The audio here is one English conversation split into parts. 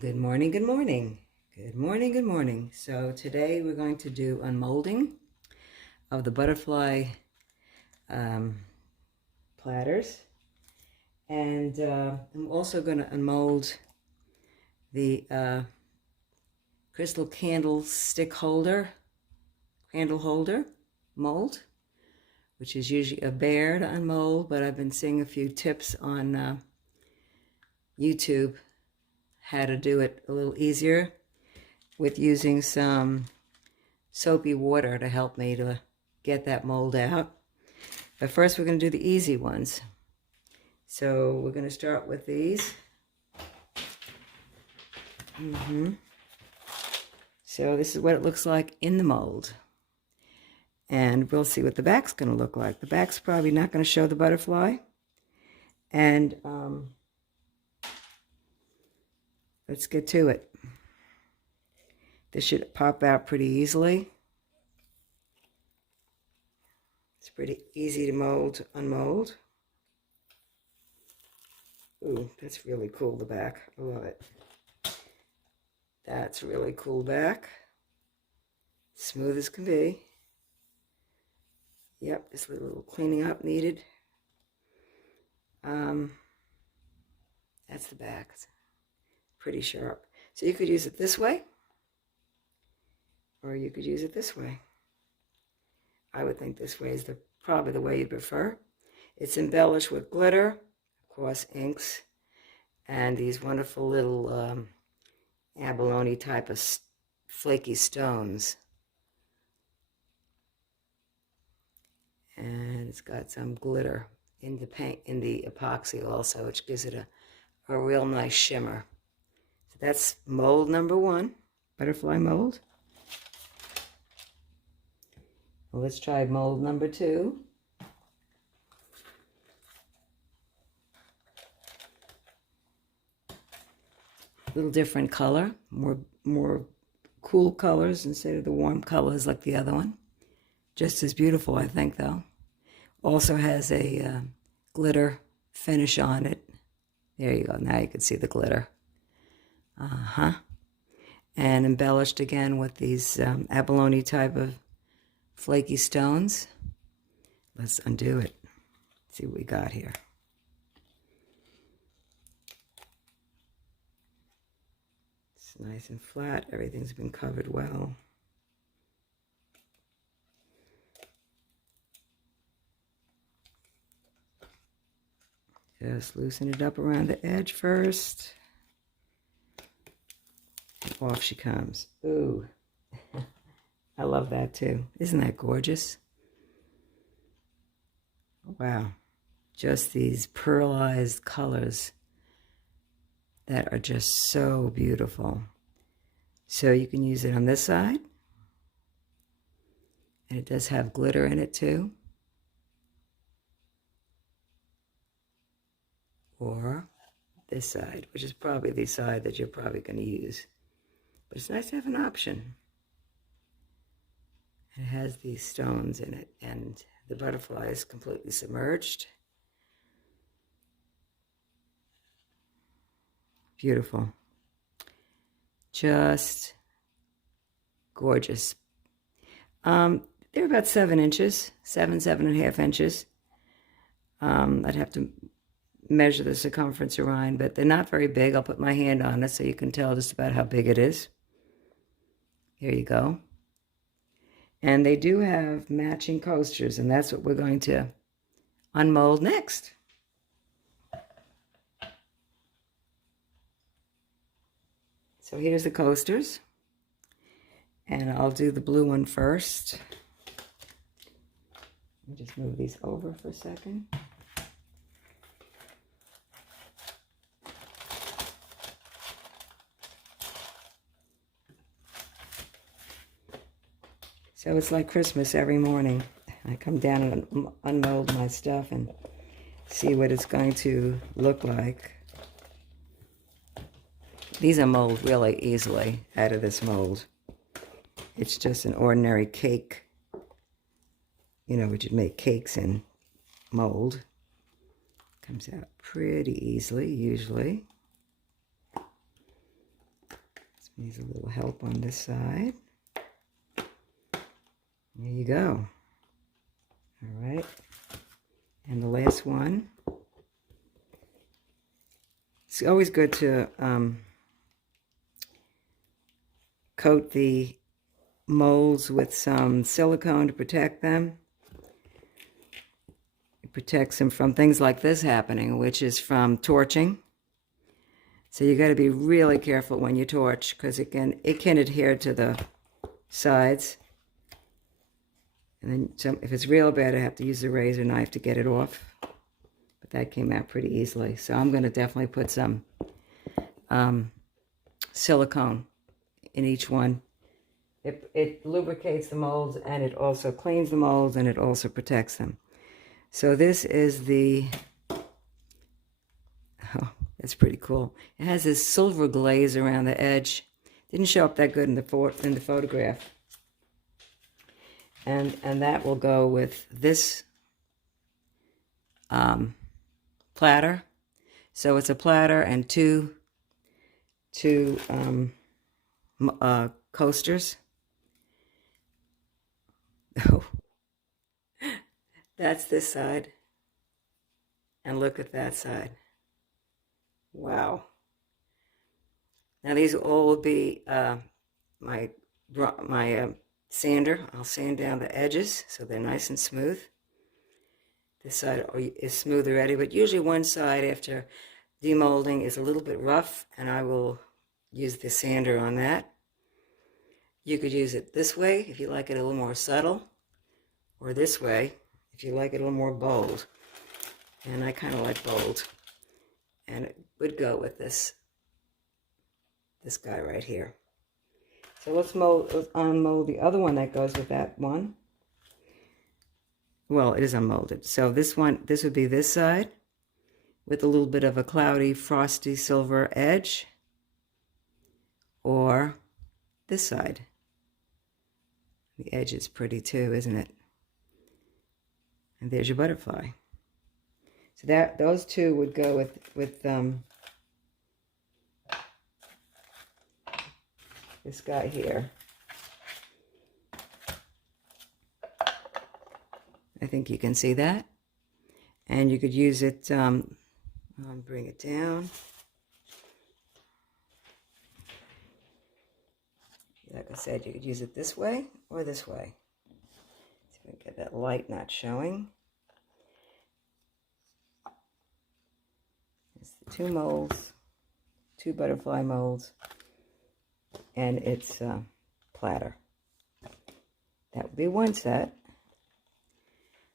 Good morning, good morning. Good morning, good morning. So today we're going to do unmolding of the butterfly platters. And I'm also going to unmold the crystal candle holder mold, which is usually a bear to unmold, but I've been seeing a few tips on YouTube how to do it a little easier with using some soapy water to help me to get that mold out. But first we're going to do the easy ones. So we're going to start with these. So this is what it looks like in the mold. And we'll see what the back's going to look like. The back's probably not going to show the butterfly. And let's get to it. This should pop out pretty easily. It's pretty easy to unmold. Ooh, that's really cool, the back. I love it. That's really cool back. Smooth as can be. Yep, just a little cleaning up needed. That's the back. It's pretty sharp. So you could use it this way, or you could use it this way. I would think this way is probably the way you prefer. It's embellished with glitter, of course, inks, and these wonderful little abalone type of flaky stones. And it's got some glitter in the paint, in the epoxy also, which gives it a real nice shimmer. So that's mold number one, butterfly mold. Well, let's try mold number two. A little different color, more cool colors instead of the warm colors like the other one. Just as beautiful, I think, though. Also has a glitter finish on it. There you go. Now you can see the glitter. And embellished again with these abalone type of flaky stones. Let's undo it. See what we got here. It's nice and flat. Everything's been covered well. Just loosen it up around the edge first. Off she comes. Ooh. I love that too. Isn't that gorgeous? Wow. Just these pearlized colors that are just so beautiful. So you can use it on this side. And it does have glitter in it too. Or this side, which is probably the side that you're probably going to use. But it's nice to have an option. It has these stones in it, and the butterfly is completely submerged. Beautiful. Just gorgeous. They're about 7 inches, 7.5 inches. I'd have to measure the circumference around, but they're not very big. I'll put my hand on it so you can tell just about how big it is. Here you go. And they do have matching coasters, and that's what we're going to unmold next. So here's the coasters. And I'll do the blue one first. Let me just move these over for a second. So it's like Christmas every morning. I come down and unmold my stuff and see what it's going to look like. These are molded really easily out of this mold. It's just an ordinary cake. You know, what you'd make cakes in mold. Comes out pretty easily, usually. Needs a little help on this side. There you go. All right. And the last one. It's always good to coat the molds with some silicone to protect them. It protects them from things like this happening, which is from torching. So you got to be really careful when you torch, because it can adhere to the sides. And then if it's real bad, I have to use a razor knife to get it off. But that came out pretty easily. So I'm going to definitely put some silicone in each one. It lubricates the molds, and it also cleans the molds, and it also protects them. So this is the, oh, that's pretty cool. It has this silver glaze around the edge. Didn't show up that good in the photograph. And that will go with this platter. So it's a platter and two coasters. Oh, that's this side. And look at that side. Wow. Now these will all be my sander. I'll sand down the edges so they're nice and smooth. This side is smooth already, but usually one side after demolding is a little bit rough, and I will use the sander on that. You could use it this way if you like it a little more subtle, or this way if you like it a little more bold. And I kind of like bold. And it would go with this guy right here. So let's unmold the other one that goes with that one. Well, it is unmolded. So this would be this side with a little bit of a cloudy, frosty silver edge, or this side. The edge is pretty too, isn't it? And there's your butterfly. So those two would go with this guy here. I think you can see that. And you could use it, I'll bring it down. Like I said, you could use it this way or this way. See if we can get that light not showing. It's the two molds, two butterfly molds, and it's a platter. That would be one set.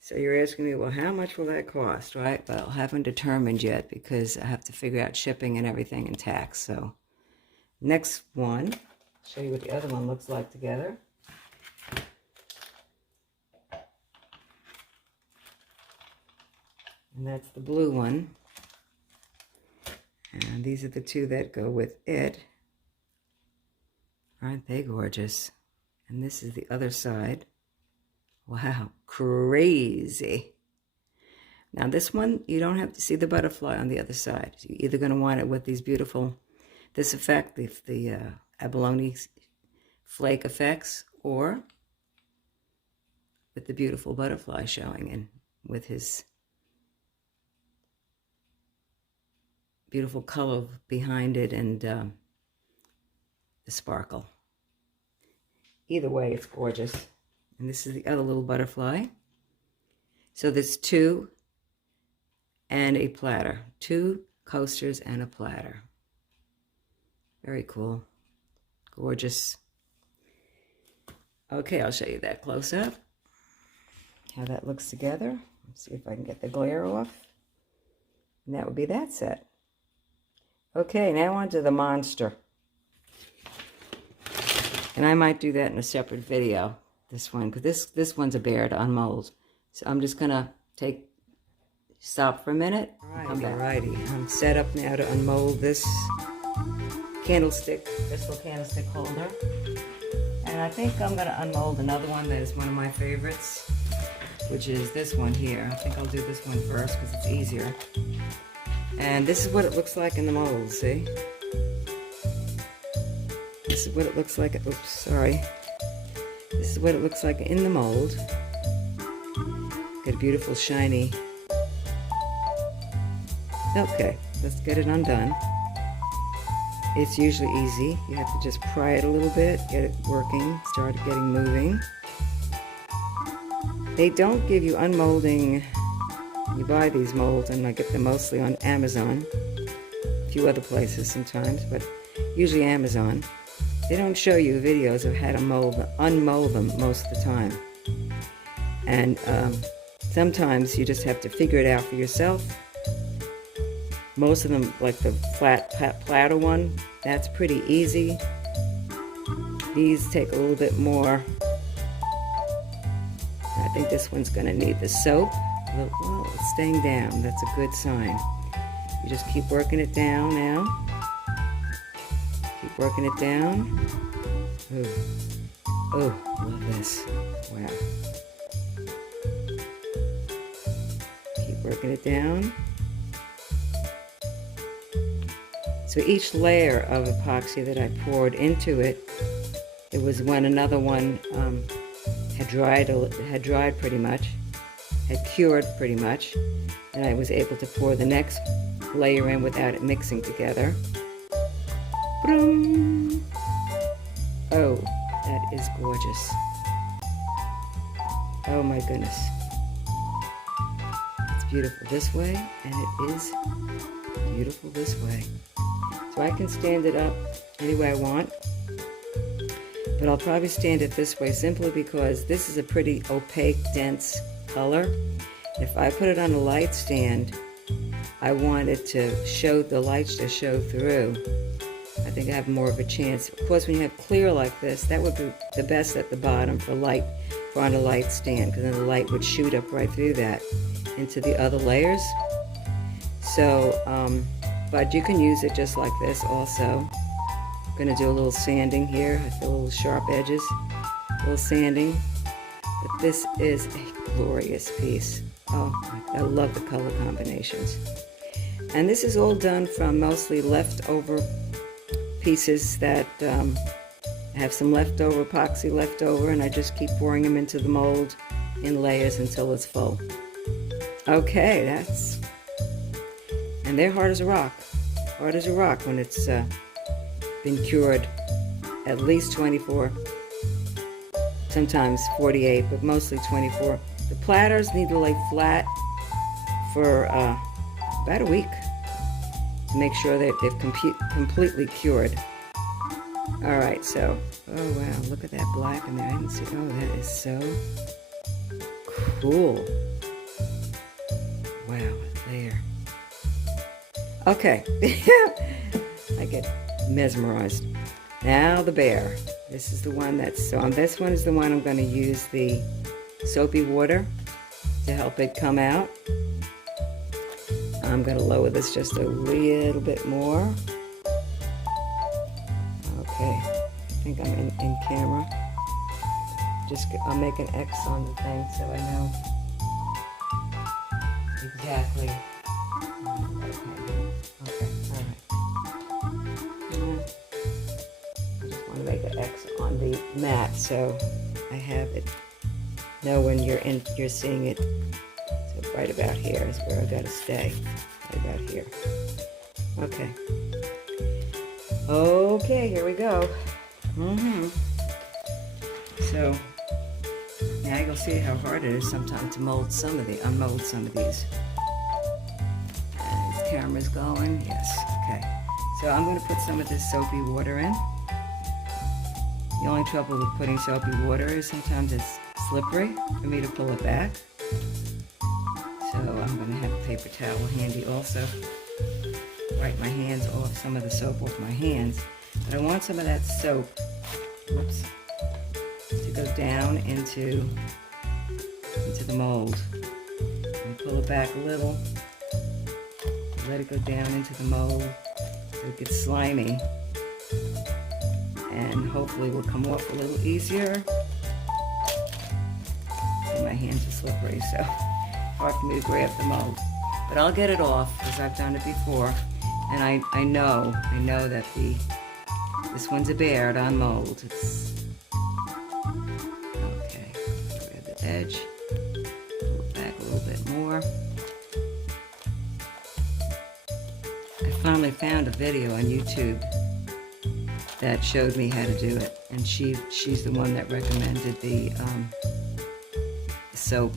So you're asking me, well, how much will that cost, right? Well, I haven't determined yet because I have to figure out shipping and everything and tax. So next one, I'll show you what the other one looks like together. And that's the blue one. And these are the two that go with it. Aren't they gorgeous? And this is the other side. Wow, crazy. Now this one, you don't have to see the butterfly on the other side. You're either going to want it with these beautiful, this effect, the abalone flake effects, or with the beautiful butterfly showing in with his beautiful color behind it and the sparkle. Either way, it's gorgeous. And this is the other little butterfly. So there's two and a platter. Two coasters and a platter. Very cool. Gorgeous. Okay, I'll show you that close up. How that looks together. Let's see if I can get the glare off. And that would be that set. Okay, now on to the monster. And I might do that in a separate video. This one, because this one's a bear to unmold. So I'm just gonna stop for a minute. Alrighty, I'm set up now to unmold this candlestick, crystal candlestick holder. And I think I'm gonna unmold another one that is one of my favorites, which is this one here. I think I'll do this one first because it's easier. And this is what it looks like in the mold, see? this is what it looks like. Oops, sorry. This is what it looks like in the mold. Got a beautiful shiny. Okay, let's get it undone. It's usually easy. You have to just pry it a little bit, get it working, start getting moving. They don't give you unmolding. You buy these molds, and I get them mostly on Amazon. A few other places sometimes, but usually Amazon. They don't show you videos of how to unmold them most of the time. And sometimes you just have to figure it out for yourself. Most of them, like the flat platter one, that's pretty easy. These take a little bit more. I think this one's going to need the soap. Well, it's staying down. That's a good sign. You just keep working it down now. Keep working it down. Ooh. Oh, love this. Wow. Keep working it down. So each layer of epoxy that I poured into it, it was when another one had dried pretty much, had cured pretty much, and I was able to pour the next layer in without it mixing together. Boom. Oh, that is gorgeous. Oh my goodness. It's beautiful this way, and it is beautiful this way. So I can stand it up any way I want, but I'll probably stand it this way simply because this is a pretty opaque, dense color. If I put it on a light stand, I want it to show, the lights to show through. I think I have more of a chance. Of course, when you have clear like this, that would be the best at the bottom for on a light stand, because then the light would shoot up right through that into the other layers. So, but you can use it just like this also. I'm going to do a little sanding here. I feel little sharp edges, a little sanding. But this is a glorious piece. Oh, I love the color combinations. And this is all done from mostly leftover pieces that I have some leftover epoxy left over, and I just keep pouring them into the mold in layers until it's full. Okay, and they're hard as a rock. Hard as a rock when it's been cured at least 24, sometimes 48, but mostly 24. The platters need to lay flat for about a week to make sure that they've completely cured. All right, so, oh wow, look at that black in there. I didn't see, oh, that is so cool. Wow, there. Okay, I get mesmerized. Now the bear. This is the one that's, so on this one is the one I'm going to use the soapy water to help it come out. I'm going to lower this just a little bit more. Okay, I think I'm in camera. I'll make an X on the thing so I know exactly. Okay, all right. I just want to make an X on the mat so I have it. Know when you're seeing it. So right about here is where I got to stay. Right about here. Okay. Okay, here we go. So now you'll see how hard it is sometimes to unmold some of these. This camera's going. Yes. Okay. So I'm going to put some of this soapy water in. The only trouble with putting soapy water is sometimes it's slippery for me to pull it back. So I'm going to have a paper towel handy also. Wipe my hands off, some of the soap off my hands. But I want some of that soap, whoops, to go down into the mold. And pull it back a little. Let it go down into the mold so it gets slimy. And hopefully will come off a little easier. And my hands are slippery, so hard for me to grab the mold. But I'll get it off because I've done it before. And I know that the This one's a Baird on mold. It's okay. Grab the edge, pull it back a little bit more. I finally found a video on YouTube that showed me how to do it, and she's the one that recommended the soap.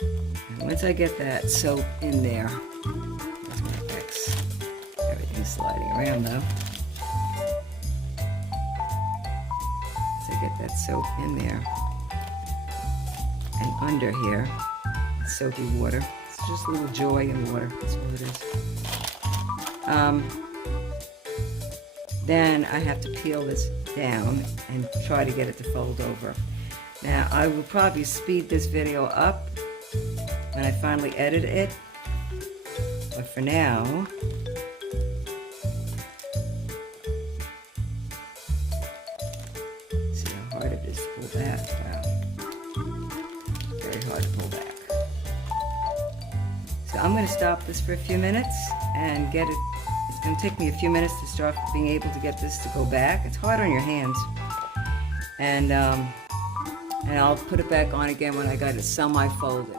And once I get that soap in there, that's my fix. Everything's sliding around though. Once I get that soap in there and under here, soapy water. It's just a little joy in water. That's all it is. Then I have to peel this down and try to get it to fold over. Now, I will probably speed this video up when I finally edit it, but for now, see how hard it is to pull back. Wow, very hard to pull back. So I'm going to stop this for a few minutes and get it. It's going to take me a few minutes to start being able to get this to go back. It's hard on your hands. And I'll put it back on again when I got it semi-folded.